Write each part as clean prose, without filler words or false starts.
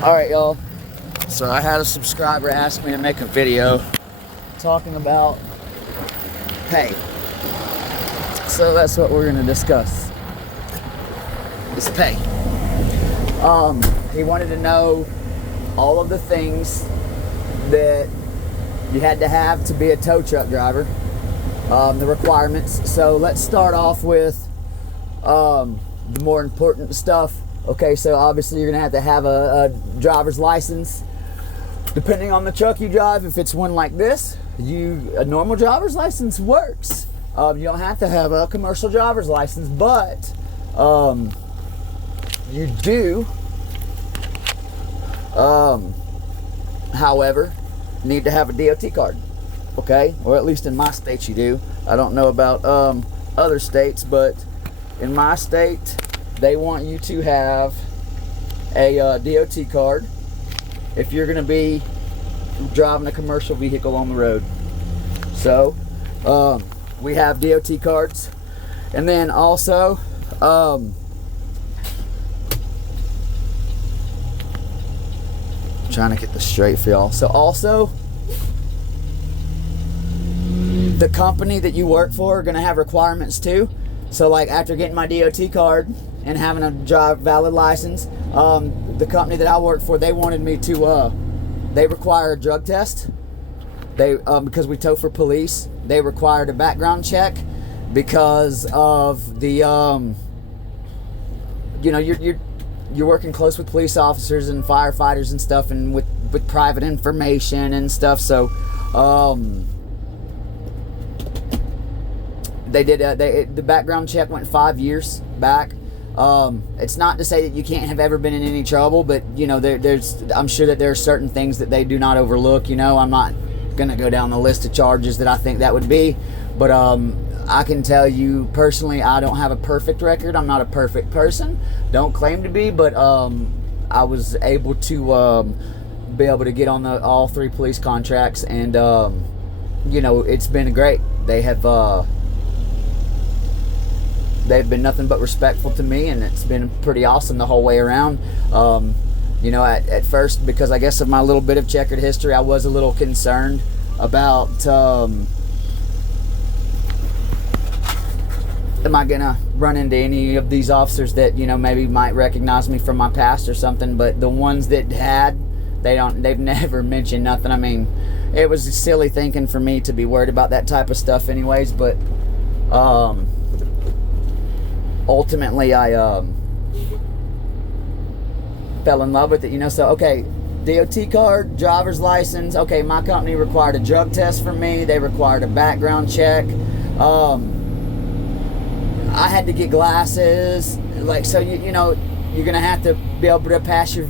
Alright, y'all. So I had a subscriber ask me to make a video talking about pay. So that's what we're going to discuss. Is pay. He wanted to know all of the things that you had to have to be a tow truck driver. The requirements. So let's start off with the more important stuff. Okay, so obviously you're gonna have a driver's license. Depending on the truck you drive, if it's one like this, a normal driver's license works. You don't have to have a commercial driver's license, but you do, however, need to have a DOT card. Okay, or at least in my state you do. I don't know about other states, but in my state they want you to have a DOT card if you're going to be driving a commercial vehicle on the road. So we have DOT cards, and then also trying to get this straight for y'all. So also, the company that you work for are going to have requirements too. So like after getting my DOT card and having a valid license, the company that I work for, they wanted me to, they require a drug test. They because we tow for police, they required a background check because of the, you know, you're working close with police officers and firefighters and stuff, and with private information and stuff. So they did the background check went 5 years back. It's not to say that you can't have ever been in any trouble, but you know, I'm sure that there are certain things that they do not overlook. You know, I'm not gonna go down the list of charges that I think that would be, but I can tell you personally, I don't have a perfect record. I'm not a perfect person, don't claim to be, but I was able to be able to get on all 3 police contracts, and you know, it's been great. They've been nothing but respectful to me, and it's been pretty awesome the whole way around. You know, at first, because I guess of my little bit of checkered history, I was a little concerned about am I gonna run into any of these officers that, you know, maybe might recognize me from my past or something. But the ones that they've never mentioned nothing. I mean, it was silly thinking for me to be worried about that type of stuff anyways, but ultimately I fell in love with it, you know. So okay, DOT card, driver's license. Okay, my company required a drug test from me. They required a background check. I had to get glasses. Like, so you know, you're gonna have to be able to pass your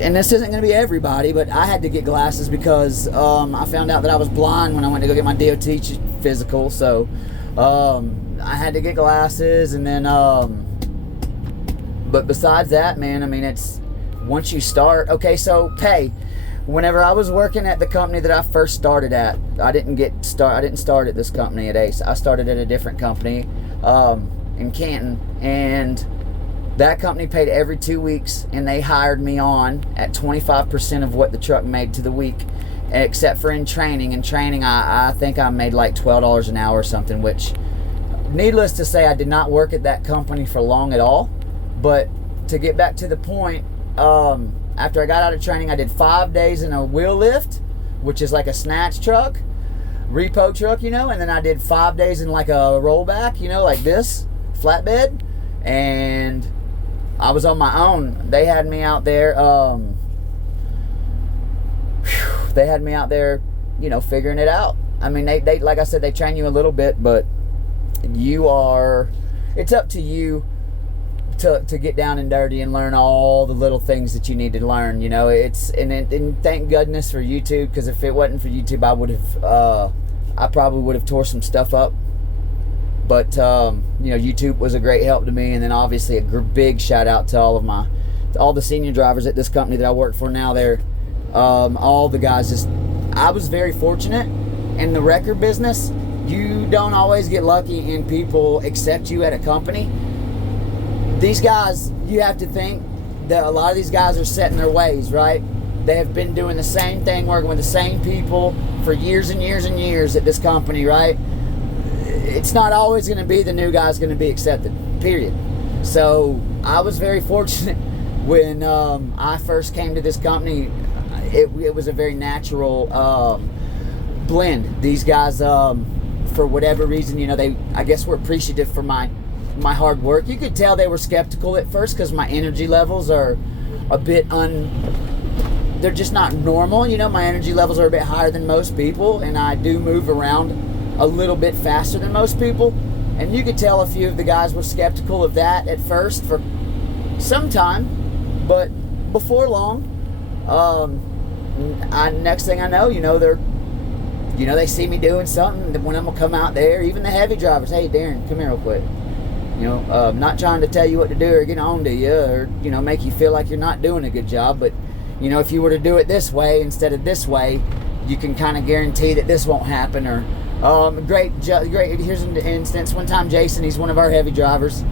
and this isn't gonna be everybody, but I had to get glasses because I found out that I was blind when I went to go get my DOT physical. So I had to get glasses, and then but besides that, man, I mean, it's once you start. Okay, so pay. Whenever I was working at the company that I first started at, I didn't start at this company at Ace. I started at a different company in Canton, and that company paid every 2 weeks, and they hired me on at 25% of what the truck made to the week, except for in training. In training, I think I made like $12 an hour or something, which, needless to say, I did not work at that company for long at all. But to get back to the point, after I got out of training, I did 5 days in a wheel lift, which is like a snatch truck, repo truck, you know, and then I did 5 days in like a rollback, you know, like this, flatbed, and I was on my own. They had me out there, you know, figuring it out. I mean, they like I said, they train you a little bit, but it's up to you to get down and dirty and learn all the little things that you need to learn, you know. And thank goodness for YouTube, because if it wasn't for YouTube, I probably would have tore some stuff up. But you know, YouTube was a great help to me. And then obviously a big shout out to all the senior drivers at this company that I work for now. They're all the guys. I was very fortunate in the record business. You don't always get lucky and people accept you at a company. These guys, you have to think, a lot of these guys are set in their ways, right? They have been doing the same thing, working with the same people for years and years and years at this company, right? It's not always going to be the new guy's going to be accepted, period. So I was very fortunate when I first came to this company. It was a very natural blend. These guys, for whatever reason, you know, I guess were appreciative for my hard work. You could tell they were skeptical at first because my energy levels are a bit they're just not normal. You know, my energy levels are a bit higher than most people, and I do move around a little bit faster than most people. And you could tell a few of the guys were skeptical of that at first for some time, but before long, next thing I know, they see me doing something. When I'm gonna come out there, even the heavy drivers, hey Darren, come here real quick. You know, I'm not trying to tell you what to do or get on to you or, you know, make you feel like you're not doing a good job, but, you know, if you were to do it this way instead of this way, you can kind of guarantee that this won't happen. Or great. Here's an instance. One time, Jason, he's one of our heavy drivers.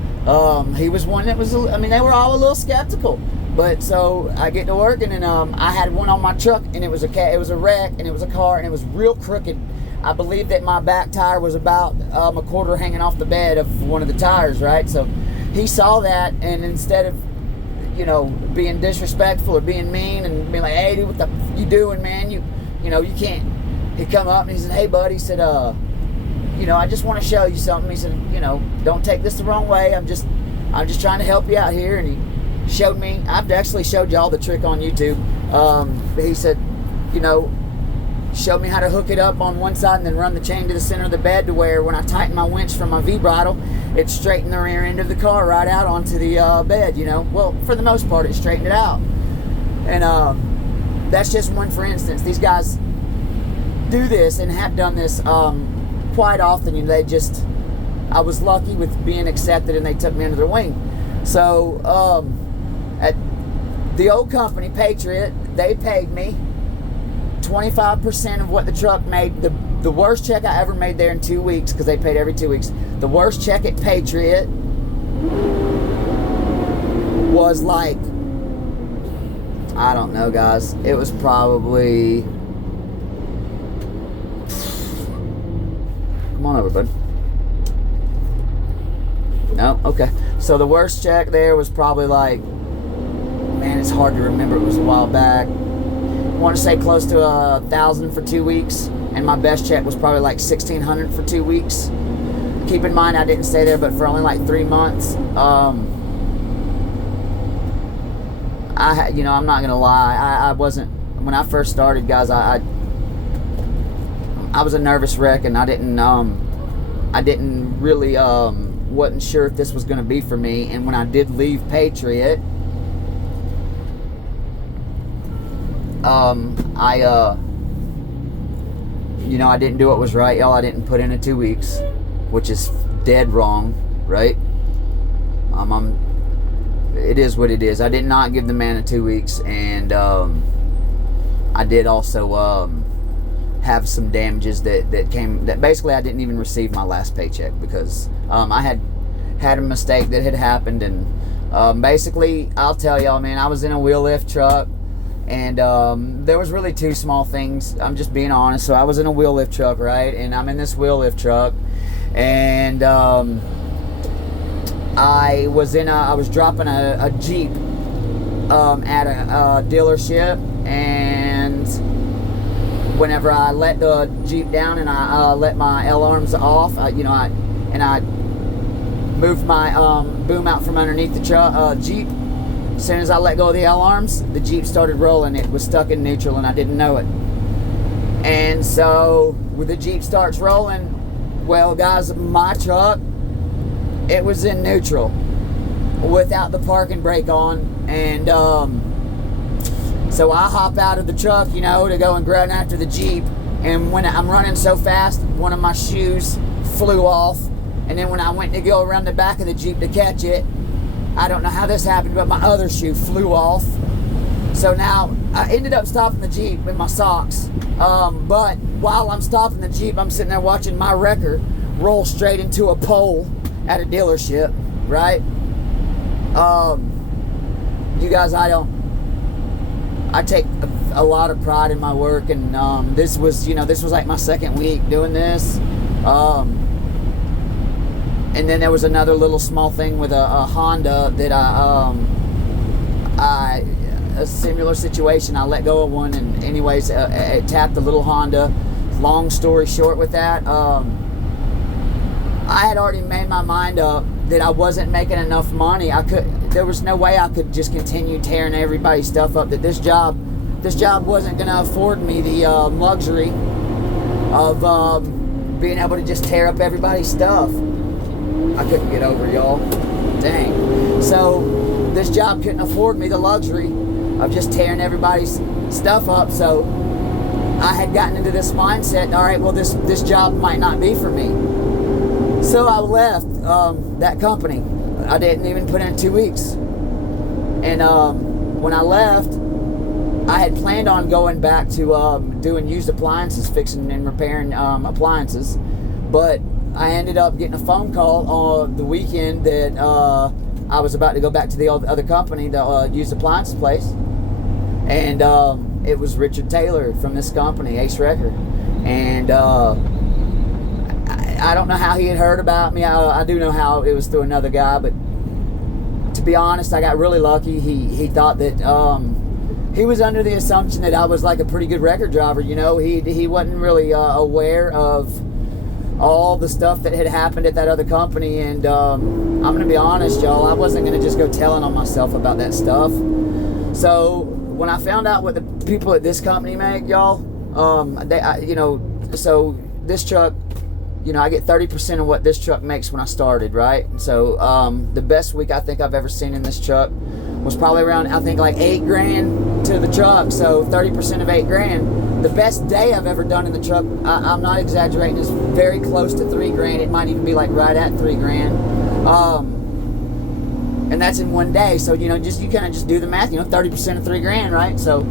He was one that was. I mean, they were all a little skeptical. But so I get to work, and then I had one on my truck, and it was a wreck, and it was a car, and it was real crooked. I believe that my back tire was about a quarter hanging off the bed of one of the tires, right? So he saw that, and instead of, you know, being disrespectful or being mean and being like, hey, dude, what the you doing, man? You can't. He come up and he said, hey, bud, he said, you know, I just want to show you something. He said, you know, don't take this the wrong way. I'm just trying to help you out here. And he showed me. I've actually showed y'all the trick on YouTube. He said, you know, showed me how to hook it up on one side and then run the chain to the center of the bed to where when I tighten my winch from my V-bridle, it straightened the rear end of the car right out onto the bed, you know. Well, for the most part, it straightened it out. And that's just one for instance. These guys do this and have done this quite often. You know, I was lucky with being accepted and they took me under their wing. So at the old company, Patriot, they paid me 25% of what the truck made. The worst check I ever made there in 2 weeks, because they paid every 2 weeks. The worst check at Patriot was like, I don't know, guys. It was probably, come on over, bud. No, okay. So the worst check there was probably like, man, it's hard to remember. It was a while back. I want to say close to 1,000 for 2 weeks, and my best check was probably like 1,600 for 2 weeks. Keep in mind, I didn't stay there, but for only like 3 months. You know, I'm not gonna lie. I wasn't, when I first started, guys. I was a nervous wreck, and I didn't really wasn't sure if this was gonna be for me. And when I did leave Patriot, you know, I didn't do what was right, y'all. I didn't put in a 2 weeks, which is dead wrong, right? It is what it is. I did not give the man a 2 weeks, and I did also have some damages that came, that basically I didn't even receive my last paycheck because I had a mistake that had happened. And basically, I'll tell y'all, man, I was in a wheel lift truck, and there was really two small things. I'm just being honest. So I was in a wheel lift truck, right? And I'm in this wheel lift truck, and I was dropping a Jeep at a dealership, and whenever I let the Jeep down and I let my L-arms off, I moved my boom out from underneath the Jeep. As soon as I let go of the L-arms, the Jeep started rolling. It was stuck in neutral, and I didn't know it. And so when the Jeep starts rolling, well, guys, my truck, it was in neutral without the parking brake on. And so I hop out of the truck, you know, to go and run after the Jeep. And when I'm running so fast, one of my shoes flew off. And then when I went to go around the back of the Jeep to catch it, I don't know how this happened, but my other shoe flew off. So now I ended up stopping the Jeep with my socks. But while I'm stopping the Jeep, I'm sitting there watching my wrecker roll straight into a pole at a dealership, right? you guys, I take a lot of pride in my work, and this was like my second week doing this. And then there was another little small thing with a Honda that a similar situation. I let go of one, and anyways, it tapped the little Honda. Long story short with that, I had already made my mind up that I wasn't making enough money. There was no way I could just continue tearing everybody's stuff up. That this job wasn't going to afford me the luxury of being able to just tear up everybody's stuff. I couldn't get over, y'all. Dang. So this job couldn't afford me the luxury of just tearing everybody's stuff up. So I had gotten into this mindset. All right, well, this job might not be for me. So I left that company. I didn't even put in 2 weeks. And when I left, I had planned on going back to doing used appliances, fixing and repairing appliances. But I ended up getting a phone call on the weekend that I was about to go back to the other company, the used appliances place. And it was Richard Taylor from this company, Ace Wrecker. And I don't know how he had heard about me. I do know how it was through another guy, but to be honest, I got really lucky. He thought that he was under the assumption that I was like a pretty good record driver. You know, he wasn't really aware of all the stuff that had happened at that other company. And I'm gonna be honest, y'all, I wasn't gonna just go telling on myself about that stuff. So when I found out what the people at this company make, y'all, so this truck, I get 30% of what this truck makes when I started, right? So the best week I think I've ever seen in this truck was probably around, I think, like $8,000 to the truck. So 30% of $8,000. The best day I've ever done in the truck, I'm not exaggerating, is very close to $3,000. It might even be like right at $3,000. And that's in one day. So, you kind of just do the math, 30% of $3,000, right? So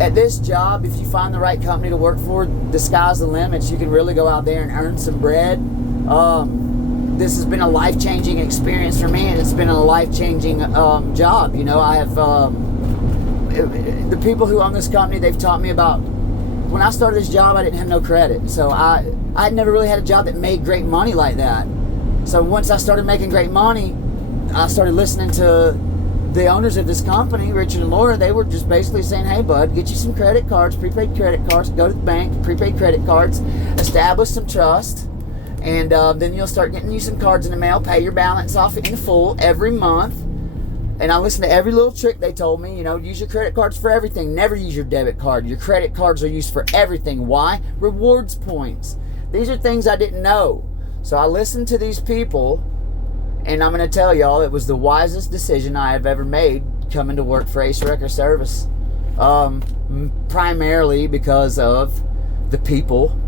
at this job, if you find the right company to work for, the sky's the limit. You can really go out there and earn some bread. This has been a life-changing experience for me, and it's been a life-changing job. I have the people who own this company, they've taught me about, when I started this job, I didn't have no credit. So I had never really had a job that made great money like that. So once I started making great money, I started listening to the owners of this company, Richard and Laura. They were just basically saying, hey, bud, get you some credit cards, prepaid credit cards, go to the bank, prepaid credit cards, establish some trust, and then you'll start getting you some cards in the mail, pay your balance off in full every month. And I listened to every little trick they told me. Use your credit cards for everything. Never use your debit card. Your credit cards are used for everything. Why? Rewards points. These are things I didn't know. So I listened to these people, and I'm going to tell y'all, it was the wisest decision I have ever made coming to work for Ace Wrecker Service. Primarily because of the people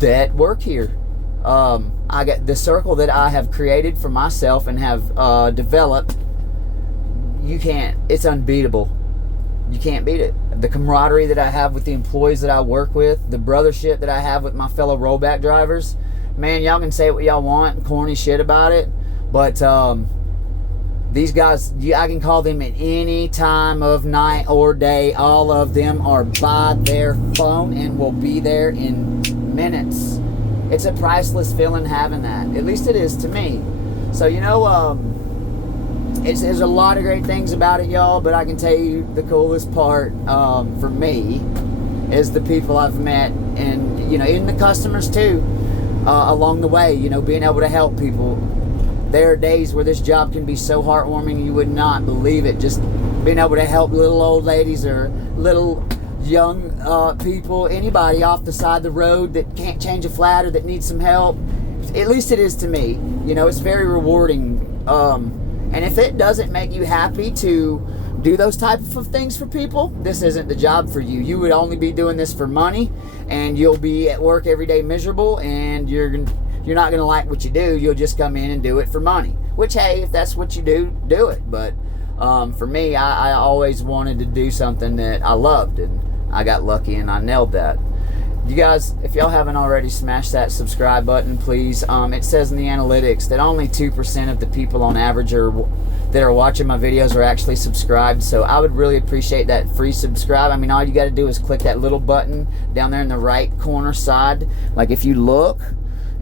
that work here. I got the circle that I have created for myself and have developed. It's unbeatable. You can't beat it. The camaraderie that I have with the employees that I work with, the brothership that I have with my fellow rollback drivers, man, y'all can say what y'all want, corny shit about it, but these guys, I can call them at any time of night or day. All of them are by their phone and will be there in minutes. It's a priceless feeling having that. At least it is to me. So, there's a lot of great things about it, y'all, but I can tell you the coolest part for me is the people I've met, and even the customers too, along the way. Being able to help people. There are days where this job can be so heartwarming you would not believe it. Just being able to help little old ladies or little young people, anybody off the side of the road that can't change a flat or that needs some help. At least it is to me. It's very rewarding. And if it doesn't make you happy to do those type of things for people, this isn't the job for you. You would only be doing this for money, and you'll be at work every day miserable, and you're not going to like what you do. You'll just come in and do it for money. Which, hey, if that's what you do, do it. But for me, I always wanted to do something that I loved, and I got lucky and I nailed that. You guys, if y'all haven't already, smash that subscribe button, please. It says in the analytics that only 2% of the people on average that are watching my videos are actually subscribed. So I would really appreciate that free subscribe. I mean, all you got to do is click that little button down there in the right corner side. Like if you look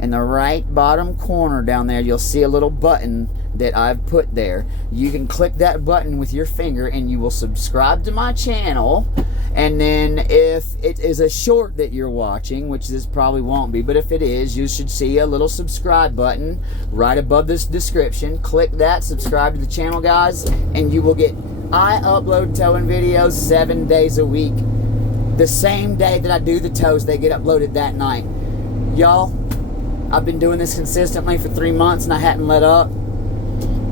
in the right bottom corner down there, you'll see a little button that I've put there. You can click that button with your finger and you will subscribe to my channel. And then if it is a short that you're watching, which this probably won't be, but if it is, you should see a little subscribe button right above this description. Click that, subscribe to the channel, guys, and you will get, I upload towing videos 7 days a week. The same day that I do the tows, they get uploaded that night. Y'all, I've been doing this consistently for 3 months and I hadn't let up.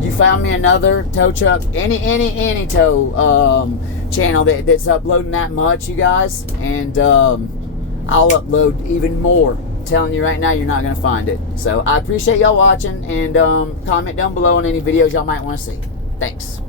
You found me another tow truck, any tow channel that's uploading that much, you guys, and I'll upload even more. I'm telling you right now, you're not gonna find it. So I appreciate y'all watching, and comment down below on any videos y'all might want to see. Thanks.